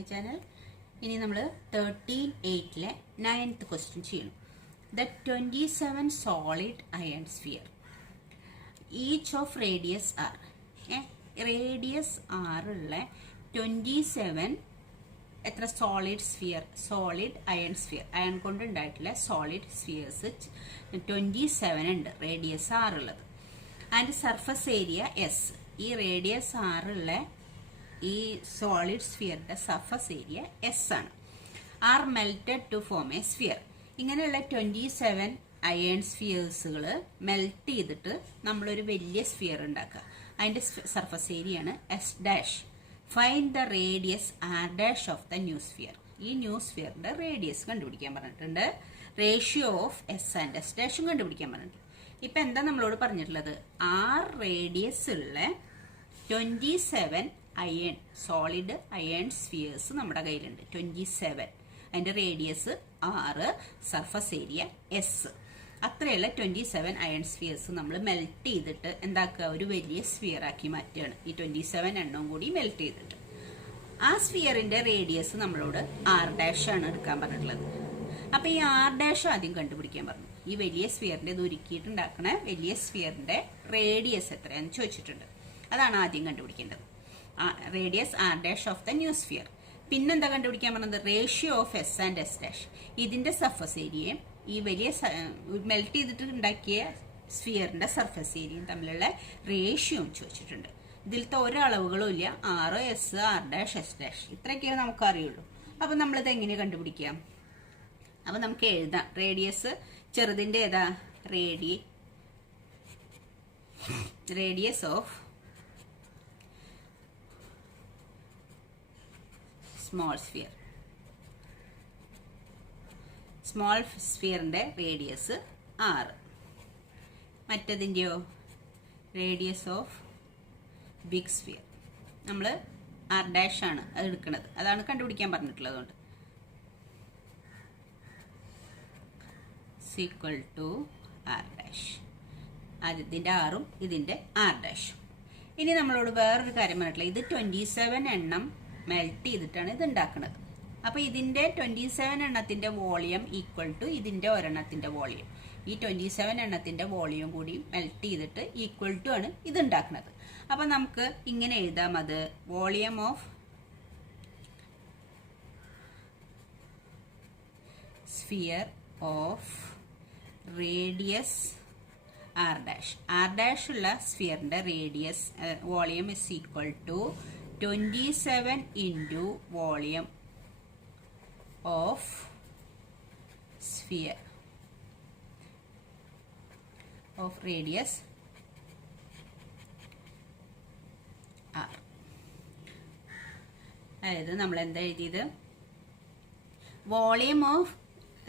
My channel. ഇനി നമ്മൾ 13.8-ലെ 9th ക്വസ്റ്റ്യൻ ചെയ്യണം. The 27 solid iron sphere each of radius R. Radius ആറുള്ള 27 എത്ര solid sphere, solid iron sphere, iron കൊണ്ട് ഉണ്ടായിട്ടുള്ള സോളിഡ് സ്ഫിയേഴ്സ് 27 ഉണ്ട്, റേഡിയസ് ആറുള്ളത്. And surface area S. ഈ റേഡിയസ് ആറുള്ള ഈ സോളിഡ് സ്ഫിയറിന്റെ സർഫസ് ഏരിയ എസ് ആണ്. Are melted to form a sphere. ഇങ്ങനെയുള്ള 27 അയൺ സ്ഫിയേഴ്സുകൾ മെൽറ്റ് ചെയ്തിട്ട് നമ്മളൊരു വലിയ സ്ഫിയർ ഉണ്ടാക്കുക. അതിന്റെ സർഫസ് ഏരിയ ആണ് S dash. Find the radius R dash of the new sphere. ഈ ന്യൂ സ്ഫിയറിന്റെ റേഡിയസ് കണ്ടുപിടിക്കാൻ പറഞ്ഞിട്ടുണ്ട്. Ratio of S and S ഡാഷും കണ്ടുപിടിക്കാൻ പറഞ്ഞിട്ടുണ്ട്. ഇപ്പൊ എന്താ നമ്മളോട് പറഞ്ഞിട്ടുള്ളത്? ആർ റേഡിയസ് ഉള്ള 27 അയൺ സോളിഡ് അയൺ സ്ഫിയേഴ്സ് നമ്മുടെ കയ്യിലുണ്ട്. 27. അതിന്റെ റേഡിയസ് 6, സർഫസ് ഏരിയ എസ്. അത്രയുള്ള 27 അയൺ സ്ഫിയേഴ്സ് നമ്മൾ മെൽറ്റ് ചെയ്തിട്ട് എന്താക്കുക, ഒരു വലിയ സ്ഫിയർ ആക്കി മാറ്റുകയാണ്. ഈ 27 എണ്ണവും കൂടി മെൽറ്റ് ചെയ്തിട്ട് ആ സ്ഫിയറിന്റെ റേഡിയസ് നമ്മളോട് ആർ ഡാഷ് ആണ് എടുക്കാൻ പറഞ്ഞിട്ടുള്ളത്. അപ്പൊ ഈ ആർ ഡാഷ് ആദ്യം കണ്ടുപിടിക്കാൻ പറഞ്ഞു. ഈ വലിയ സ്ഫിയറിന്റെ ഇത് ഉരുക്കിയിട്ടുണ്ടാക്കണ വലിയ സ്ഫിയറിന്റെ റേഡിയസ് എത്രയാന്ന് ചോദിച്ചിട്ടുണ്ട്. അതാണ് ആദ്യം കണ്ടുപിടിക്കേണ്ടത്. Radius R dash of the new sphere. പിന്നെന്താ കണ്ടുപിടിക്കാൻ പറഞ്ഞത്? Ratio of S and S dash. ഇതിന്റെ സർഫസ് ഏരിയയും ഈ വലിയ മെൽറ്റ് ചെയ്തിട്ട് ഉണ്ടാക്കിയ സ്ഫിയറിന്റെ സർഫസ് ഏരിയയും തമ്മിലുള്ള റേഷ്യോയും ചോദിച്ചിട്ടുണ്ട്. ഇതിലത്തെ ഒരളവുകളും ഇല്ല. R S, R dash, S dash, ഇത്രയൊക്കെയാണ് നമുക്ക് അറിയുള്ളൂ. അപ്പൊ നമ്മളിത് എങ്ങനെ കണ്ടുപിടിക്കാം? അപ്പൊ നമുക്ക് എഴുതാം. റേഡിയസ് ചെറുതിന്റെ ഏതാ? Radius of small sphere. Small സ്ഫിയറിന്റെ റേഡിയസ് 6. മറ്റതിന്റെയോ? Radius of big sphere. നമ്മൾ ആർ ഡാഷ് ആണ് അത് എടുക്കുന്നത്. അതാണ് കണ്ടുപിടിക്കാൻ പറഞ്ഞിട്ടുള്ളത്. അതുകൊണ്ട് ഈക്വൽ ടു ആർ ഡാഷ്. ഇതിന്റെ ആറും ഇതിന്റെ ആർ ഡാഷും. ഇനി നമ്മളോട് വേറൊരു കാര്യം പറഞ്ഞിട്ടില്ല. ഇത് 27 എണ്ണം മെൽറ്റ് ചെയ്തിട്ടാണ് ഇത് ഉണ്ടാക്കുന്നത്. അപ്പൊ ഇതിന്റെ 27 എണ്ണത്തിന്റെ വോളിയം ഈക്വൽ ടു ഇതിന്റെ ഒരെണ്ണത്തിന്റെ വോളിയം. ഈ 27 എണ്ണത്തിന്റെ വോളിയം കൂടി മെൽറ്റ് ചെയ്തിട്ട് ഈക്വൽ ടു ആണ് ഇത് ഉണ്ടാക്കുന്നത്. അപ്പൊ നമുക്ക് ഇങ്ങനെ എഴുതാം. അത് volume of sphere of radius R dash. R dash ഉള്ള സ്ഫിയറിന്റെ radius volume is equal to 27 into volume of sphere of radius R. അതായത് നമ്മൾ എന്താ എഴുതിയത്? Volume of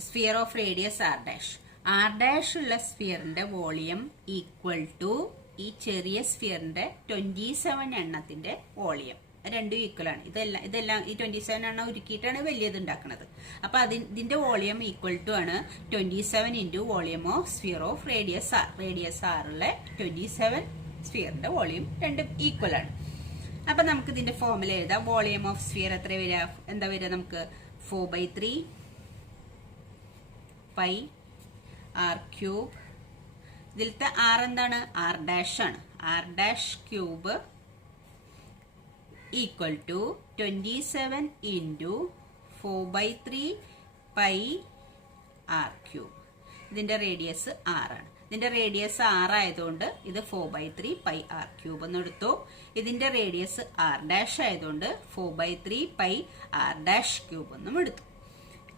sphere of radius R dash. R dash ഉള്ള സ്ഫിയറിന്റെ വോളിയം ഈക്വൽ ടു ഈ ചെറിയ സ്ഫിയറിന്റെ 27 എണ്ണത്തിന്റെ വോളിയം. രണ്ടും ഈക്വൽ ആണ്. ഇതെല്ലാം ഈ 27 എണ്ണം ഉരുക്കിയിട്ടാണ് വലിയത് ഉണ്ടാക്കുന്നത്. അപ്പൊ ഇതിന്റെ വോളിയം ഈക്വൽ ടു ആണ് 27 into volume of sphere of radius R. Radius ആറുള്ള 27 സ്ഫിയറിന്റെ വോളിയം രണ്ടും ഈക്വൽ ആണ്. അപ്പൊ നമുക്ക് ഇതിന്റെ ഫോർമുല എഴുതാം. വോളിയം ഓഫ് സ്ഫിയർ എത്ര വരിക? എന്താ വരിക? നമുക്ക് 4/3 പൈ ആർ ക്യൂബ്. ഇതിലത്തെ ആർ എന്താണ്? ആർ ഡാഷ് ആണ്. R dash cube equal to 27 into 4/3 pi R cube. ഇതിന്റെ റേഡിയസ് 6 ആണ്. ഇതിന്റെ റേഡിയസ് 6 ആയതുകൊണ്ട് ഇത് 4/3 പൈ ആർ ക്യൂബ് എന്ന് എടുത്തു. ഇതിന്റെ റേഡിയസ് ആർ ഡാഷ് ആയതുകൊണ്ട് 4/3 പൈ ആർ ഡാഷ് ക്യൂബ് എന്നും എടുത്തു.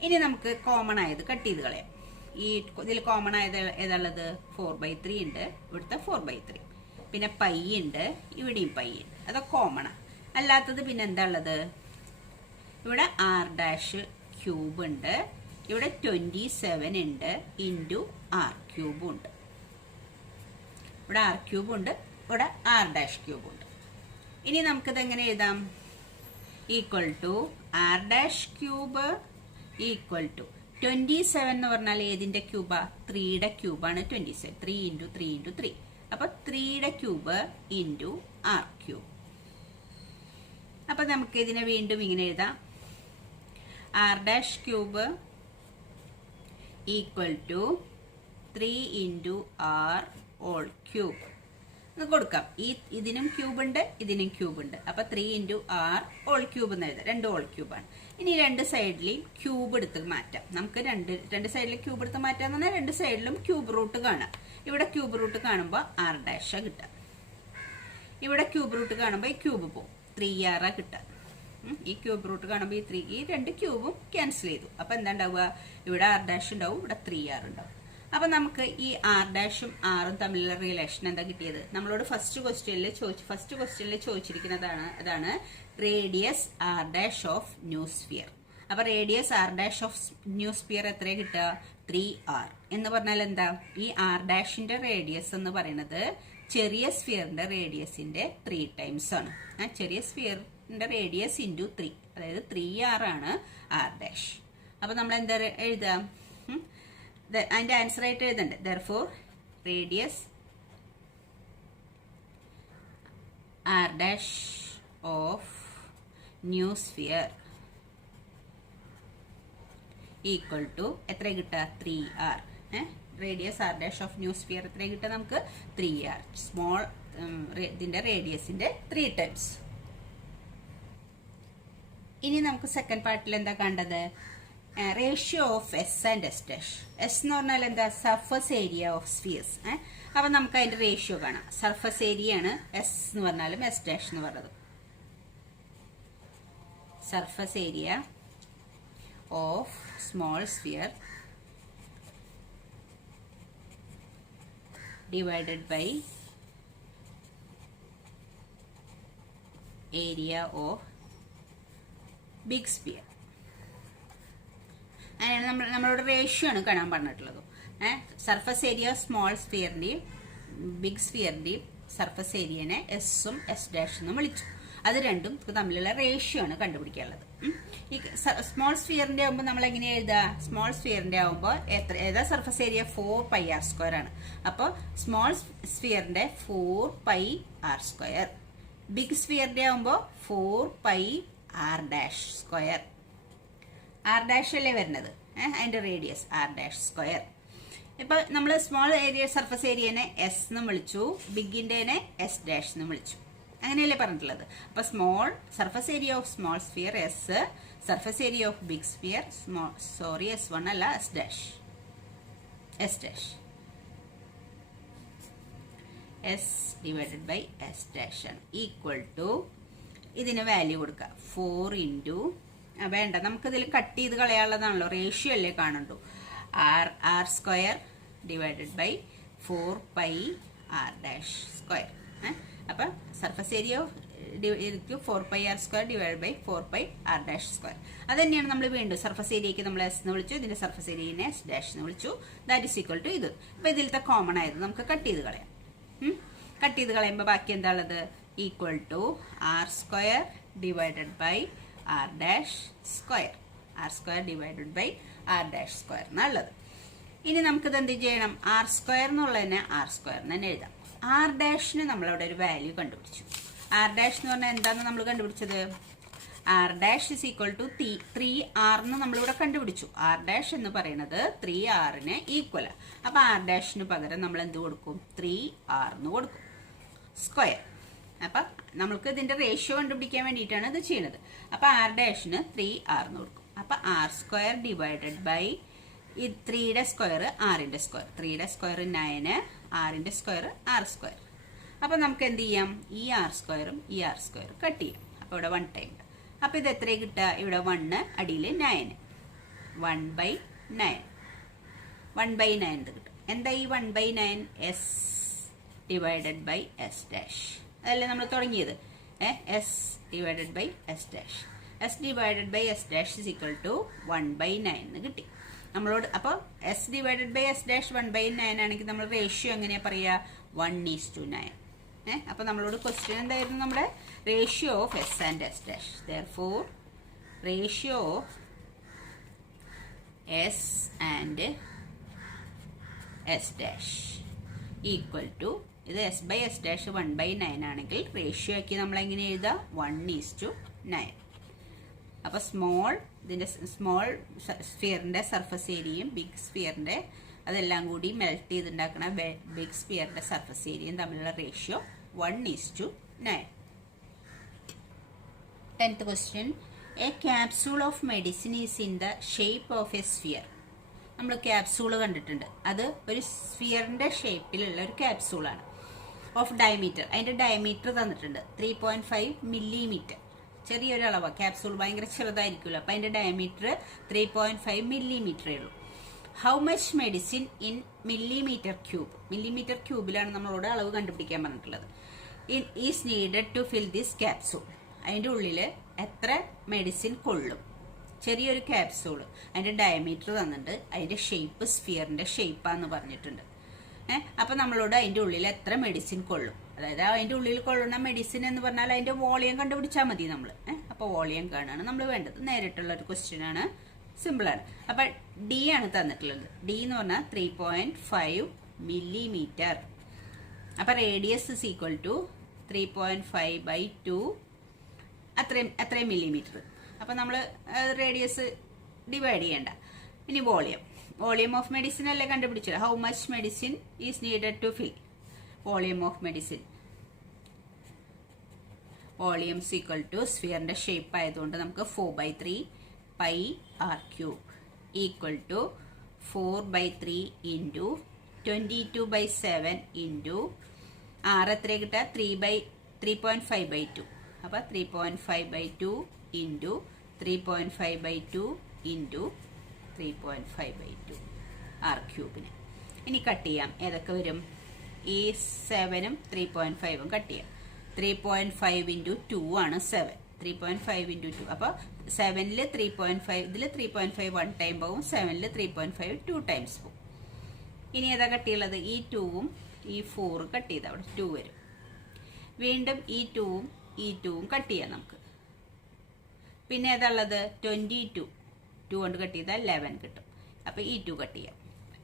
ഇനി നമുക്ക് കോമൺ ആയത് കട്ട് ചെയ്ത് കളയാം. ഈ ഇതിൽ കോമൺ ആയത് ഏതാണുള്ളത്? 4/3 ഉണ്ട്. ഇവിടുത്തെ 4/3. പിന്നെ പൈ ഉണ്ട്, ഇവിടെയും പൈ ഉണ്ട്. അതൊക്കെ കോമൺ ആണ്. അല്ലാത്തത് പിന്നെ എന്താ ഉള്ളത്? ഇവിടെ ആർ ഡാഷ് ക്യൂബ് ഉണ്ട്, ഇവിടെ 27 ഉണ്ട് ഇൻറ്റു ആർ ക്യൂബും ഉണ്ട്. ഇവിടെ ആർ ക്യൂബ് ഉണ്ട്, ഇവിടെ ആർ ഡാഷ് ക്യൂബ് ഉണ്ട്. ഇനി നമുക്കിത് എങ്ങനെ എഴുതാം? Equal to R dash cube equal to 27 എന്ന് പറഞ്ഞാൽ ഏതിന്റെ ക്യൂബാ? 3യുടെ ക്യൂബാണ് 27. 3 ഇൻറ്റു 3 ഇൻറ്റു 3. അപ്പൊ 3യുടെ ക്യൂബ് ഇൻറ്റു ആർ ക്യൂബ്. അപ്പൊ നമുക്ക് ഇതിനെ വീണ്ടും ഇങ്ങനെ എഴുതാം. R dash cube equal to 3 into R whole cube എന്ന് കൊടുക്കാം. ഇതിനും ക്യൂബ് ഉണ്ട്, ഇതിനും ക്യൂബ് ഉണ്ട്. അപ്പൊ 3 ഇൻറ്റു ആർ ഓൾ ക്യൂബ് എന്ന് എഴുതാം. 2 ഓൾ ക്യൂബാണ്. ഇനി രണ്ട് സൈഡിലും ക്യൂബ് എടുത്ത് മാറ്റാം. നമുക്ക് രണ്ട് സൈഡിലും ക്യൂബ് എടുത്ത് മാറ്റാന്ന് പറഞ്ഞാൽ രണ്ട് സൈഡിലും ക്യൂബ് റൂട്ട് കാണാം. ഇവിടെ ക്യൂബ് റൂട്ട് കാണുമ്പോൾ ആർ ഡാഷാ കിട്ടുക. ഇവിടെ ക്യൂബ് റൂട്ട് കാണുമ്പോൾ ഈ ക്യൂബ് പോകും, 3r കിട്ടുക. ഈ ക്യൂബ് റൂട്ട് കാണുമ്പോൾ ഈ രണ്ട് ക്യൂബും ക്യാൻസൽ ചെയ്തു. അപ്പൊ എന്താ ഉണ്ടാവുക? ഇവിടെ ആർ ഡാഷ് ഉണ്ടാവും, ഇവിടെ 3r ഉണ്ടാവും. അപ്പൊ നമുക്ക് ഈ ആർ ഡാഷും ആറും തമ്മിലുള്ള റിലേഷൻ എന്താ കിട്ടിയത്? നമ്മളോട് ഫസ്റ്റ് ക്വസ്റ്റ്യനിൽ ചോദിച്ചിരിക്കുന്നതാണ്. അതാണ് റേഡിയസ് ആർ ഡാഷ് ഓഫ് ന്യൂസ്ഫിയർ. അപ്പൊ radius R dash of new sphere എത്ര കിട്ടുക? 3r എന്ന് പറഞ്ഞാൽ എന്താ? ഈ ആർ ഡാഷിന്റെ റേഡിയസ് എന്ന് പറയുന്നത് ചെറിയ സ്ഫിയറിന്റെ റേഡിയസിന്റെ 3 ടൈംസ് ആണ്. ചെറിയ സ്ഫിയറിന്റെ റേഡിയസ് ഇൻറ്റു 3, അതായത് 3r ആണ് ആർ ഡാഷ്. അപ്പൊ നമ്മൾ എന്താ എഴുതാം? അതിന്റെ ആൻസർ ആയിട്ട് എഴുതണ്ടേ? therefore radius R dash of new sphere equal to എത്ര കിട്ടുക? 3r. Radius R dash of new sphere എത്ര കിട്ടുക നമുക്ക്? 3r. സ്മോൾ ഇതിന്റെ റേഡിയസിന്റെ 3 ടൈംസ്. ഇനി നമുക്ക് സെക്കൻഡ് പാർട്ടിൽ എന്താ കണ്ടത്? Ratio of S and S dash. S എന്ന് പറഞ്ഞാൽ എന്താ? Surface area of spheres. അപ്പൊ നമുക്ക് അതിന്റെ റേഷ്യോ കാണാം. സർഫസ് ഏരിയ ആണ് എസ് എന്ന് പറഞ്ഞാലും എസ് ഡാഷ് എന്ന് പറഞ്ഞത്. Surface area of small sphere divided by area of big sphere. നമ്മളോട് റേഷ്യോ ആണ് കാണാൻ പറഞ്ഞിട്ടുള്ളത്. സർഫസ് ഏരിയ സ്മോൾ സ്ഫിയറിന്റെയും ബിഗ് സ്ഫിയറിന്റെയും സർഫസ് ഏരിയനെ എസും എസ് ഡാഷ് എന്നും വിളിച്ചു. അത് രണ്ടും തമ്മിലുള്ള റേഷ്യോ ആണ് കണ്ടുപിടിക്കാനുള്ളത്. ഈ സ്മോൾ സ്ഫിയറിന്റെ ആകുമ്പോൾ നമ്മൾ എങ്ങനെ എഴുതുക? സ്മോൾ സ്ഫിയറിന്റെ ആകുമ്പോൾ ഏതാ സർഫസ് ഏരിയ? 4πr² ആണ്. അപ്പോൾ സ്മോൾ സ്ഫിയറിന്റെ 4πr². ബിഗ് സ്ഫിയറിന്റെ ആകുമ്പോൾ 4πr². ആർ ഡാഷ് അല്ലേ വരുന്നത്, അതിന്റെ റേഡിയസ് ആർ ഡാഷ് സ്ക്വയർ. ഇപ്പൊ നമ്മൾ സ്മോൾ ഏരിയ സർഫസ് ഏരിയനെ എസ് എന്നും വിളിച്ചു, ബിഗിന്റെ എസ് ഡാഷ് എന്നും വിളിച്ചു. അങ്ങനെയല്ലേ പറഞ്ഞിട്ടുള്ളത്. അപ്പൊ small surface area of small sphere S, surface area of big sphere S1 അല്ല, S dash. S divided by S dash ആണ് ഈക്വൽ ടു, ഇതിന് വാല്യൂ കൊടുക്കുക 4 ഇൻറ്റു, വേണ്ട നമുക്കിതിൽ കട്ട് ചെയ്ത് കളയാനുള്ളതാണല്ലോ, റേഷ്യോ അല്ലേ കാണണ്ടു, R square divided by 4πr². അപ്പം surface area 4πr² divide by 4πr². അത് തന്നെയാണ് നമ്മൾ വീണ്ടും സർഫസ് ഏരിയക്ക് നമ്മൾ എസ് എന്ന് വിളിച്ചു, ഇതിന്റെ സർഫസ് ഏരിയനെ എസ് ഡാഷ് എന്ന് വിളിച്ചു. ദാറ്റ് ഈസ് ഈക്വൽ ടു ഇത്. അപ്പൊ ഇതിലത്തെ കോമൺ ആയത് നമുക്ക് കട്ട് ചെയ്ത് കളയാം. കട്ട് ചെയ്ത് കളയുമ്പോൾ ബാക്കി എന്താ ഉള്ളത്? Equal to r² divided by r dash square. r² divided by r dash square എന്നുള്ളത്. ഇനി നമുക്കിത് എന്ത് ചെയ്യണം? r² എന്നുള്ളതിനെ r² തന്നെ എഴുതാം. ആർ ഡാഷിന് നമ്മളവിടെ ഒരു വാല്യൂ കണ്ടുപിടിച്ചു. ആർ ഡാഷ് എന്ന് പറഞ്ഞാൽ എന്താണെന്ന് നമ്മൾ കണ്ടുപിടിച്ചത്? R dash is equal to 3r എന്ന് നമ്മളിവിടെ കണ്ടുപിടിച്ചു. ആർ ഡാഷ് എന്ന് പറയുന്നത് 3rന് ഈക്വൽ. അപ്പൊ ആർ ഡാഷിന് പകരം നമ്മൾ എന്ത് കൊടുക്കും? 3r എന്ന് കൊടുക്കും, സ്ക്വയർ. അപ്പൊ നമ്മൾക്ക് ഇതിന്റെ റേഷ്യോ കണ്ടുപിടിക്കാൻ വേണ്ടിയിട്ടാണ് ഇത് ചെയ്യുന്നത്. അപ്പൊ ആർ ഡാഷിന് 3r എന്ന് കൊടുക്കും. അപ്പൊ r² ഡിവൈഡഡ് ബൈ ഈ 3യുടെ സ്ക്വയർ ആറിന്റെ സ്ക്വയർ, 3യുടെ സ്ക്വയർ 9, ആറിന്റെ സ്ക്വയർ r². അപ്പൊ നമുക്ക് എന്ത് ചെയ്യാം? ഈ r² ഈ r² കട്ട് ചെയ്യാം. അപ്പൊ ഇവിടെ 1 ടൈം. അപ്പൊ ഇത് എത്ര കിട്ടുക? ഇവിടെ 1, അടിയിൽ 9, 1/9, 1/9 കിട്ടും. എന്താ ഈ 1/9? S divided by S dash. അതല്ലേ നമ്മൾ തുടങ്ങിയത്? S divided by S dash. S divided by S dash is equal to 1/9 എന്ന് കിട്ടി നമ്മളോട്. അപ്പോൾ S divided by S dash 1/9 ആണെങ്കിൽ നമ്മൾ റേഷ്യോ എങ്ങനെയാ പറയുക? 1:9. അപ്പൊ നമ്മളോട് ക്വസ്റ്റ്യൻ എന്തായിരുന്നു? നമ്മുടെ ratio of S and S dash. therefore ratio of S and S dash equal to, ഇത് എസ് ബൈ എസ് ഡാഷ് 1/9 ആണെങ്കിൽ റേഷ്യോ ആക്കി നമ്മൾ എങ്ങനെ എഴുതാം? 1:9. അപ്പൊ സ്മോൾ ഇതിൻ്റെ സ്മോൾ സ്ഫിയറിൻ്റെ സർഫസ് ഏരിയയും ബിഗ് സ്ഫിയറിൻ്റെ അതെല്ലാം കൂടി മെൽറ്റ് ചെയ്തുണ്ടാക്കുന്ന ബിഗ് സ്ഫിയറിൻ്റെ സർഫസ് ഏരിയയും തമ്മിലുള്ള ratio 1:9. 10th question. A capsule of medicine is in the shape of a sphere. നമ്മൾ ക്യാപ്സൂള് കണ്ടിട്ടുണ്ട്. അത് ഒരു സ്ഫിയറിൻ്റെ ഷേപ്പിലുള്ള ഒരു ക്യാപ്സൂളാണ്. ഓഫ് ഡയമീറ്റർ, അതിൻ്റെ ഡയമീറ്റർ തന്നിട്ടുണ്ട് 3.5 മില്ലിമീറ്റർ. ചെറിയൊരു അളവാണ്. ക്യാപ്സൂൾ ഭയങ്കര ചെറുതായിരിക്കുമല്ലോ, അപ്പോൾ അതിൻ്റെ ഡയമീറ്റർ 3.5 മില്ലിമീറ്ററേ ഉള്ളൂ. How much medicine in millimetre cube? Millimetre ക്യൂബിലാണ് നമ്മളോട് അളവ് കണ്ടുപിടിക്കാൻ പറഞ്ഞിട്ടുള്ളത്. Is needed to fill this capsule. അതിൻ്റെ ഉള്ളിൽ എത്ര മെഡിസിൻ കൊള്ളും? ചെറിയൊരു ക്യാപ്സൂള്, അതിൻ്റെ ഡയമീറ്റർ തന്നിട്ടുണ്ട്, അതിൻ്റെ ഷേപ്പ് സ്ഫിയറിൻ്റെ ഷേപ്പാന്ന് പറഞ്ഞിട്ടുണ്ട്. അപ്പം നമ്മളോട് അതിൻ്റെ ഉള്ളിൽ എത്ര മെഡിസിൻ കൊള്ളും, അതായത് അതിൻ്റെ ഉള്ളിൽ കൊള്ളുന്ന മെഡിസിൻ എന്ന് പറഞ്ഞാൽ അതിൻ്റെ വോളിയം കണ്ടുപിടിച്ചാൽ മതി നമ്മൾ. അപ്പോൾ വോളിയം കാണാണ് നമ്മൾ വേണ്ടത്. നേരിട്ടുള്ള ഒരു ക്വസ്റ്റ്യൻ ആണ്, സിമ്പിളാണ്. അപ്പം ഡി ആണ് തന്നിട്ടുള്ളത്. ഡി എന്ന് പറഞ്ഞാൽ 3.5 മില്ലിമീറ്റർ. അപ്പം റേഡിയസ് ഇസ് ഈക്വൽ ടു 3.5/2, അത്രയും മില്ലിമീറ്റർ. അപ്പം നമ്മൾ റേഡിയസ് ഡിവൈഡ് ചെയ്യണ്ട. ഇനി വോളിയം ഓഫ് മെഡിസിൻ അല്ലേ കണ്ടുപിടിച്ചത്. How much medicine is needed to fill? Volume of medicine, volume equal to സ്ഫിയറിന്റെ ഷേപ്പ് ആയതുകൊണ്ട് നമുക്ക് 4/3 pi R cube equal to 4/3 into 22/7 into R എത്ര കിട്ടുക? 3.5/2. അപ്പം 3.5/2 ഇൻറ്റു 3.5/2 ഇൻറ്റു 3.5/2 ആർ ക്യൂബിന്. ഇനി കട്ട് ചെയ്യാം. ഏതൊക്കെ വരും? ഈ 7ഉം 3.5ഉം കട്ട് ചെയ്യാം. 3.5 ഇൻറ്റു 2 ആണ് 7. 3.5 ഇൻറ്റു 2. അപ്പോൾ 7ൽ 3.5, ഇതിൽ 3.5 1 ടൈം പോകും, 7ൽ 3.5 2 ടൈംസ് പോകും. ഇനി ഏതാ കട്ടിയുള്ളത്? ഈ 2ഉം ഈ 4 കട്ട് ചെയ്ത് അവിടെ 2 വരും. വീണ്ടും ഈ 2ഉം ഈ 2ഉം കട്ട് ചെയ്യാം നമുക്ക്. പിന്നെ ഏതാ ഉള്ളത്? 22. 2 കൊണ്ട് കട്ട് ചെയ്താൽ 11 കിട്ടും. അപ്പോൾ ഈ 2 കട്ട് ചെയ്യാം.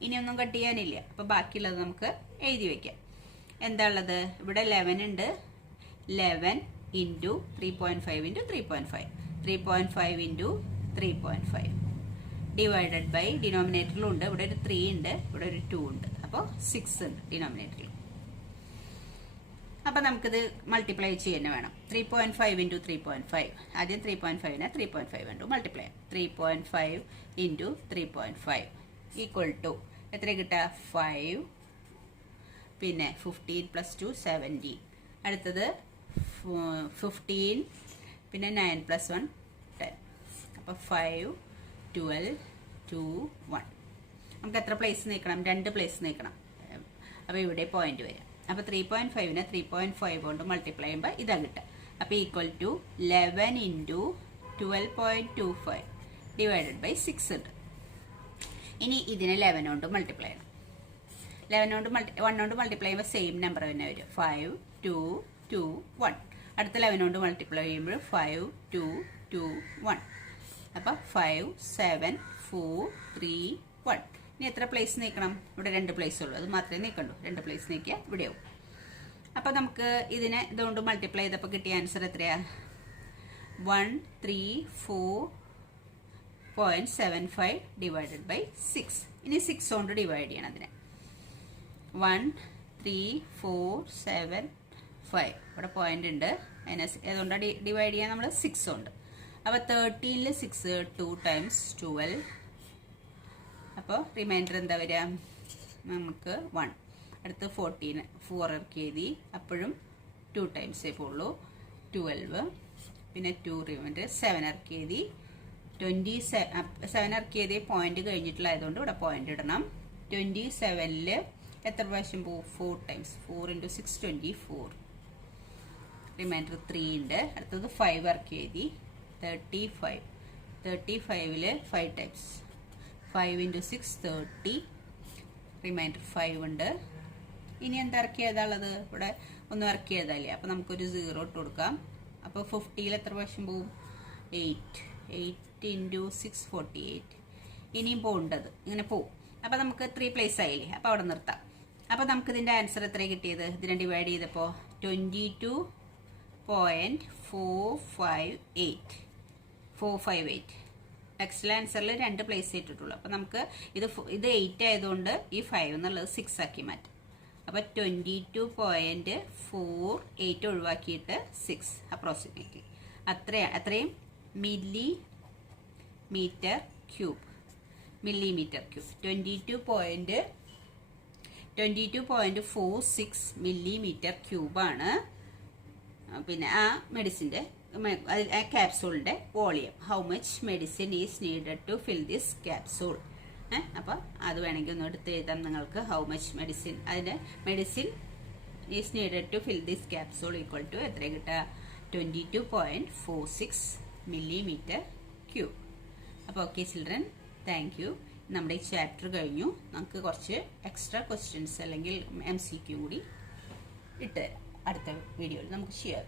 ഇനിയൊന്നും കട്ട് ചെയ്യാനില്ല. അപ്പോൾ ബാക്കിയുള്ളത് നമുക്ക് എഴുതി വയ്ക്കാം. എന്താ ഉള്ളത്? ഇവിടെ 11 ഉണ്ട്. 11 into 3.5 into 3.5. 3.5 into 3.5 divided by ഡിനോമിനേറ്ററിലുണ്ട്. ഇവിടെ ഒരു 3 ഉണ്ട്, ഇവിടെ ഒരു 2 ഉണ്ട്. അപ്പോൾ 6 ഉണ്ട് ഡിനോമിനേറ്ററിൽ. അപ്പം നമുക്കിത് മൾട്ടിപ്ലൈ ചെയ്യുന്നത് വേണം. 3.5 ഇൻറ്റു 3.5. ആദ്യം 3.5നെ 3.5 കൊണ്ട് മൾട്ടിപ്ലൈ ചെയ്യാം. 3.5 ഇൻറ്റു 3.5 ഈക്വൽ ടു എത്ര കിട്ടുക? 5. പിന്നെ 15 + 2 17. അടുത്തത് 15, പിന്നെ 9 + 1 10. അപ്പോൾ 5 12 2 1. നമുക്ക് എത്ര പ്ലേസ് നീക്കണം? 2 പ്ലേസ് നീക്കണം. അപ്പോൾ ഇവിടെ പോയിന്റ് വരും. അപ്പോൾ 3.5നെ 3.5 കൊണ്ട് മൾട്ടിപ്ലൈ ചെയ്യുമ്പോൾ ഇതാ കിട്ടുക. അപ്പോൾ equal to 11 into 12.25 divided by 6 ഉണ്ട്. ഇനി ഇതിനെ 11 കൊണ്ട് മൾട്ടിപ്ലൈ ചെയ്യണം. 1 കൊണ്ട് മൾട്ടിപ്ലൈ ചെയ്യുമ്പോൾ സെയിം നമ്പർ തന്നെ വരും. 5 2 2 1. അടുത്ത 11 കൊണ്ട് മൾട്ടിപ്ലൈ ചെയ്യുമ്പോൾ 5 2 2 1. അപ്പോൾ 5 7 4 3 1. ഇനി എത്ര പ്ലേസ് നീക്കണം? ഇവിടെ 2 പ്ലേസ് ഉള്ളൂ, അത് മാത്രമേ നീക്കണ്ടൂ. 2 പ്ലേസ് നീക്കിയാൽ ഇവിടെയാവും. അപ്പോൾ നമുക്ക് ഇതിനെ ഇതുകൊണ്ട് മൾട്ടിപ്ലൈ ചെയ്തപ്പോൾ കിട്ടിയ ആൻസർ എത്രയാ? 134.75 ഡിവൈഡഡ് ബൈ 6. ഇനി 6 കൊണ്ട് ഡിവൈഡ് ചെയ്യണം അതിനെ. 1 3 4 7 5. ഇവിടെ പോയിന്റ് ഉണ്ട്. അതിനെ ഏതുകൊണ്ടാണ് ഡിവൈഡ് ചെയ്യാൻ? നമ്മൾ 6 കൊണ്ട്. അപ്പോൾ 13ൽ 6 2 ടൈംസ് 12. അപ്പോൾ റിമൈൻഡർ എന്താ വരിക? നമുക്ക് 1. അടുത്ത് 14 4 ഇറക്കി എഴുതി. അപ്പോഴും 2 ടൈംസേ പോകുള്ളൂ. 12. പിന്നെ 2 റിമൈൻഡർ 7 ഇറക്കി എഴുതി. 7 ഇറക്കി എഴുതി പോയിന്റ് കഴിഞ്ഞിട്ടുള്ളതായതുകൊണ്ട് ഇവിടെ പോയിന്റ് ഇടണം. 27ൽ എത്ര പ്രാവശ്യം പോകും? 4 ടൈംസ്. 4 × 6 24. റിമൈൻഡർ 3 ഉണ്ട്. അടുത്തത് 5 ഇറക്കി എഴുതി. 35. 35ൽ 5 ടൈംസ്. 5 × 6 30. റിമൈൻഡർ 5 ഉണ്ട്. ഇനി എന്താ ഇറക്കി എഴുതാനുള്ളത്? ഇവിടെ ഒന്നും ഇറക്കി എഴുതാല്ലേ. അപ്പോൾ നമുക്കൊരു 0 ഇട്ട് കൊടുക്കാം. അപ്പോൾ 50ൽ എത്ര പ്രാവശ്യം പോവും? 8. 8 × 6 48. ഇനിയും പോകേണ്ടത് ഇങ്ങനെ പോവും. അപ്പോൾ നമുക്ക് 3 പ്ലേസ് ആയില്ലേ. അപ്പോൾ അവിടെ നിർത്താം. അപ്പോൾ നമുക്ക് ഇതിൻ്റെ ആൻസർ എത്ര കിട്ടിയത്? ഇതിനെ ഡിവൈഡ് ചെയ്തപ്പോൾ 22.458. എക്സിലെ ആൻസറിൽ 2 പ്ലേസ് ചെയ്തിട്ടുള്ളൂ. അപ്പം നമുക്ക് ഇത് 8 ആയതുകൊണ്ട് ഈ 5 എന്നുള്ളത് 6 ആക്കി മാറ്റാം. അപ്പം 22.48 ഒഴിവാക്കിയിട്ട് 6 അപ്രോക്സിമേറ്റ്ലി അത്രയും മില്ലിമീറ്റർ ക്യൂബ് 22.46 മില്ലിമീറ്റർ ക്യൂബാണ് പിന്നെ ആ മെഡിസിൻ്റെ ആ ക്യാപ്സൂളിൻ്റെ volume. How much medicine is needed to fill this capsule. അപ്പോൾ അത് വേണമെങ്കിൽ ഒന്ന് എടുത്ത് എഴുതാം നിങ്ങൾക്ക്. ഹൗ മച്ച് മെഡിസിൻ, അതിൻ്റെ medicine is needed to fill this capsule equal to എത്ര കിട്ടുക? 22.46 മില്ലിമീറ്റർ ക്യൂബ്. അപ്പോൾ ഓക്കെ ചിൽഡ്രൻ, താങ്ക് യു. നമ്മുടെ ഈ ചാപ്റ്റർ കഴിഞ്ഞു. നമുക്ക് കുറച്ച് എക്സ്ട്രാ ക്വസ്റ്റ്യൻസ് അല്ലെങ്കിൽ MCQ കൂടി ഇട്ട് അടുത്ത വീഡിയോയിൽ നമുക്ക് ചെയ്യാം.